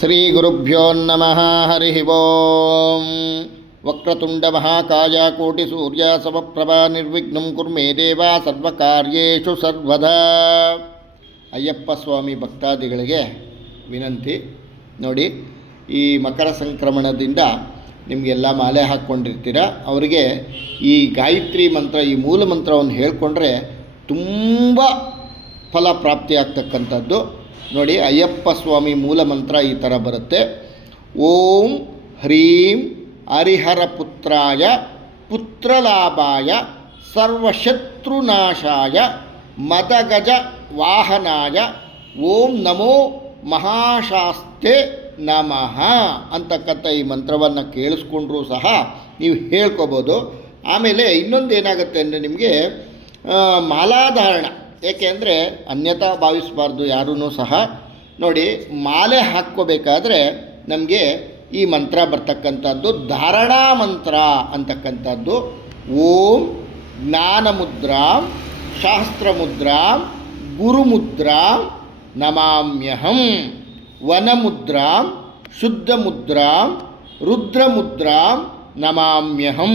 ಶ್ರೀ ಗುರುಭ್ಯೋ ನಮಃ. ಹರಿ ಓಂ. ವಕ್ರತುಂಡ ಮಹಾಕಾಯ ಕೋಟಿ ಸೂರ್ಯ ಸಮಪ್ರಭಾ ನಿರ್ವಿಘ್ನಂ ಕುರ್ಮೇ ದೇವ ಸರ್ವಕಾರ್ಯೇಷು ಸರ್ವದಾ. ಅಯ್ಯಪ್ಪ ಸ್ವಾಮಿ ಭಕ್ತಾದಿಗಳಿಗೆ ವಿನಂತಿ ನೋಡಿ, ಈ ಮಕರ ಸಂಕ್ರಮಣದಿಂದ ನಿಮಗೆಲ್ಲ ಮಾಲೆ ಹಾಕ್ಕೊಂಡಿರ್ತೀರ, ಅವರಿಗೆ ಈ ಗಾಯತ್ರಿ ಮಂತ್ರ, ಈ ಮೂಲ ಮಂತ್ರವನ್ನು ಹೇಳ್ಕೊಂಡ್ರೆ ತುಂಬ ಫಲ ಪ್ರಾಪ್ತಿಯಾಗ್ತಕ್ಕಂಥದ್ದು. ನೋಡಿ, ಅಯ್ಯಪ್ಪ ಸ್ವಾಮಿ ಮೂಲ ಮಂತ್ರ ಈ ಥರ ಬರುತ್ತೆ. ಓಂ ಹ್ರೀಂ ಹರಿಹರ ಪುತ್ರಾಯ ಪುತ್ರಲಾಭಾಯ ಸರ್ವಶತ್ರುನಾಶಾಯ ಮದಗಜ ವಾಹನಾಯ ಓಂ ನಮೋ ಮಹಾಶಾಸ್ತೆ ನಮಃ ಅಂತಕ್ಕಂಥ ಈ ಮಂತ್ರವನ್ನು ಕೇಳಿಸ್ಕೊಂಡ್ರೂ ಸಹ ನೀವು ಹೇಳ್ಕೊಬೋದು. ಆಮೇಲೆ ಇನ್ನೊಂದು ಏನಾಗುತ್ತೆ ಅಂದರೆ ನಿಮಗೆ ಮಾಲಾಧಾರಣ, ಏಕೆ ಅಂದರೆ ಅನ್ಯತಾ ಭಾವಿಸಬಾರ್ದು ಯಾರೂ ಸಹ. ನೋಡಿ, ಮಾಲೆ ಹಾಕ್ಕೋಬೇಕಾದ್ರೆ ನಮಗೆ ಈ ಮಂತ್ರ ಬರ್ತಕ್ಕಂಥದ್ದು ಧಾರಣಾ ಮಂತ್ರ ಅಂತಕ್ಕಂಥದ್ದು. ಓಂ ಜ್ಞಾನಮುದ್ರಾಂ ಶಾಸ್ತ್ರಮುದ್ರಾಂ ಗುರುಮುದ್ರಾಂ ನಮಾಮ್ಯಹಂ ವನಮುದ್ರಾಂ ಶುದ್ಧಮುದ್ರಾಂ ರುದ್ರಮುದ್ರಾಂ ನಮಾಮ್ಯಹಂ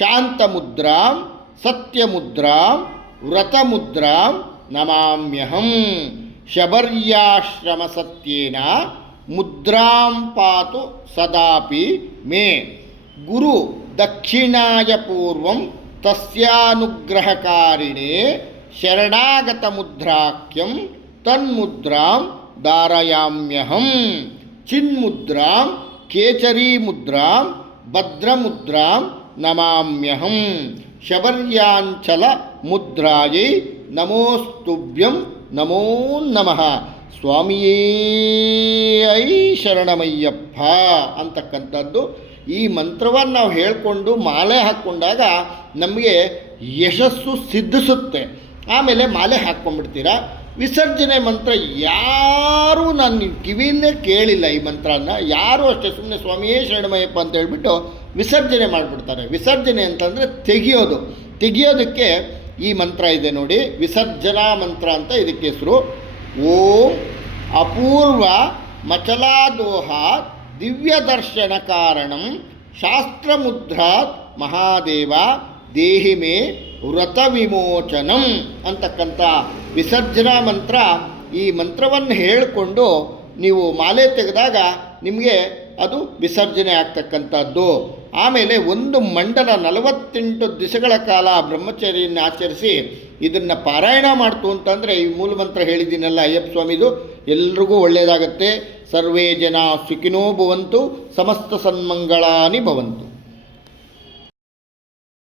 ಶಾಂತಮುದ್ರಾಂ ಸತ್ಯಮುದ್ರಾಂ ವ್ರತಮುದ್ರಾಂ ನಮಾಮ್ಯಹಂ ಶಬರ್ಯಾಶ್ರಮ ಸತ್ಯೇನ ಮುದ್ರಾಂ ಪಾತು ಸದಾಪಿ ಮೇ ಗುರು ದಕ್ಷಿಣಾಯ ಪೂರ್ವಂ ತಸ್ಯಾನುಗ್ರಹಕಾರಿಣೇ ಶರಣಾಗತ ಮುದ್ರಾಖ್ಯಂ ತನ್ಮುದ್ರಾಂ ಧಾರಯಾಮ್ಯಹಂ ಚಿನ್ಮುದ್ರಾಂ ಕೇಚರಿ ಮುದ್ರಾಂ ಭದ್ರಮುದ್ರಾಂ ನಮಾಮ್ಯಹಂ ಶಬರ್ಯಾಂಚಲ ಮುದ್ರಾಯೈ ನಮೋಸ್ತುಭ್ಯಂ ನಮೋ ನಮಃ ಸ್ವಾಮಿಯೇ ಐ ಶರಣಮಯ್ಯಪ್ಪ ಅಂತಕ್ಕಂಥದ್ದು. ಈ ಮಂತ್ರವನ್ನು ನಾವು ಹೇಳಿಕೊಂಡು ಮಾಲೆ ಹಾಕ್ಕೊಂಡಾಗ ನಮಗೆ ಯಶಸ್ಸು ಸಿದ್ಧಿಸುತ್ತೆ. ಆಮೇಲೆ ಮಾಲೆ ಹಾಕ್ಕೊಂಡ್ಬಿಡ್ತೀರ. ವಿಸರ್ಜನೆ ಮಂತ್ರ ಯಾರೂ ನಾನು ಕಿವಿಯಲ್ಲೇ ಕೇಳಿಲ್ಲ. ಈ ಮಂತ್ರನ ಯಾರೂ ಅಷ್ಟೇ ಸುಮ್ಮನೆ ಸ್ವಾಮಿಯೇ ಶರಣಮಯ್ಯಪ್ಪ ಅಂತ ಹೇಳ್ಬಿಟ್ಟು ವಿಸರ್ಜನೆ ಮಾಡಿಬಿಡ್ತಾರೆ. ವಿಸರ್ಜನೆ ಅಂತಂದರೆ ತೆಗಿಯೋದಕ್ಕೆ ಈ ಮಂತ್ರ ಇದೆ ನೋಡಿ, ವಿಸರ್ಜನಾ ಮಂತ್ರ ಅಂತ ಇದಕ್ಕೆ ಹೆಸರು. ಓಂ ಅಪೂರ್ವ ಮಚಲಾದೋಹಾತ್ ದಿವ್ಯ ದರ್ಶನ ಕಾರಣಂ ಶಾಸ್ತ್ರಮುದ್ರಾತ್ ಮಹಾದೇವ ದೇಹಿ ಮೇ ವ್ರತ ವಿಮೋಚನಂ ಅಂತಕ್ಕಂಥ ವಿಸರ್ಜನಾ ಮಂತ್ರ. ಈ ಮಂತ್ರವನ್ನು ಹೇಳಿಕೊಂಡು ನೀವು ಮಾಲೆ ತೆಗೆದಾಗ ನಿಮಗೆ ಅದು ವಿಸರ್ಜನೆ ಆಗ್ತಕ್ಕಂಥದ್ದು. ಆಮೇಲೆ ಒಂದು ಮಂಡಲ 48 ದಿವಸಗಳ ಕಾಲ ಬ್ರಹ್ಮಚರ್ಯನ್ನು ಆಚರಿಸಿ ಇದನ್ನು ಪಾರಾಯಣ ಮಾಡ್ತು ಅಂತಂದರೆ ಈ ಮೂಲ ಮಂತ್ರ ಹೇಳಿದ್ದೀನಲ್ಲ ಅಯ್ಯಪ್ಪ ಸ್ವಾಮಿದು, ಎಲ್ರಿಗೂ ಒಳ್ಳೆಯದಾಗತ್ತೆ. ಸರ್ವೇ ಜನ ಸುಖಿನೋ ಭವಂತು, ಸಮಸ್ತ ಸನ್ಮಂಗಳಾನಿ ಭವಂತು.